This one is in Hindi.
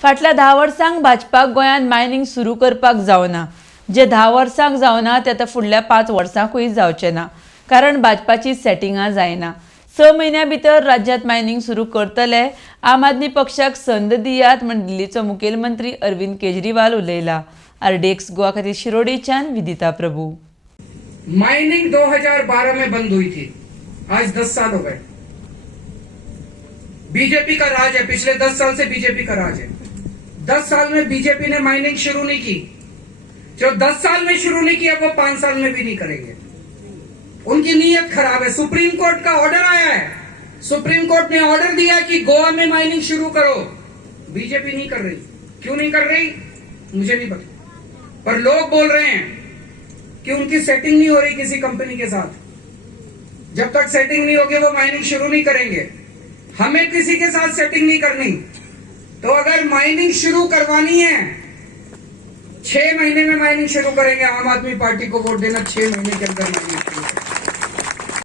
फाटल्या 10 वर्सांक भाजपाक गोंयांत मायनिंग सुरू करपाक जावना. जे 10 वर्सांक जावना ते आतां फुडल्या 5 वर्सांकूय जावचें ना, कारण भाजपाची सेटिंगां जायना. 6 म्हयन्यां भितर राज्यांत मायनिंग सुरू करतले. आम आदमी पक्षाक संद दियात म्हण दिल्लीचो मुखेलमंत्री अरविंद केजरीवाल उलयला. RDX गोवा खातीर शिरोडेच्यान विदिता प्रभू. माइनिंग 2012 में बंद हुई थी, आज 10 साल हो गए। बीजेपी का राज है, पिछले 10 साल से बीजेपी का राज है। 10 साल में बीजेपी ने माइनिंग शुरू नहीं की। जो 10 साल में शुरू नहीं किया वो 5 साल में भी नहीं करेंगे। उनकी नीयत खराब है। सुप्रीम कोर्ट का ऑर्डर आया है, सुप्रीम कोर्ट ने ऑर्डर दिया कि गोवा में माइनिंग शुरू करो। बीजेपी नहीं कर रही। क्यों नहीं कर रही मुझे नहीं पता, पर लोग बोल रहे हैं कि उनकी सेटिंग नहीं हो रही किसी कंपनी के साथ। जब तक सेटिंग नहीं होगी वो माइनिंग शुरू नहीं करेंगे। हमें किसी के साथ सेटिंग नहीं करनी। तो अगर माइनिंग शुरू करवानी है 6 महीने में माइनिंग शुरू करेंगे। आम आदमी पार्टी को वोट देना, 6 महीने के अंदर माइनिंग शुरू करेंगे।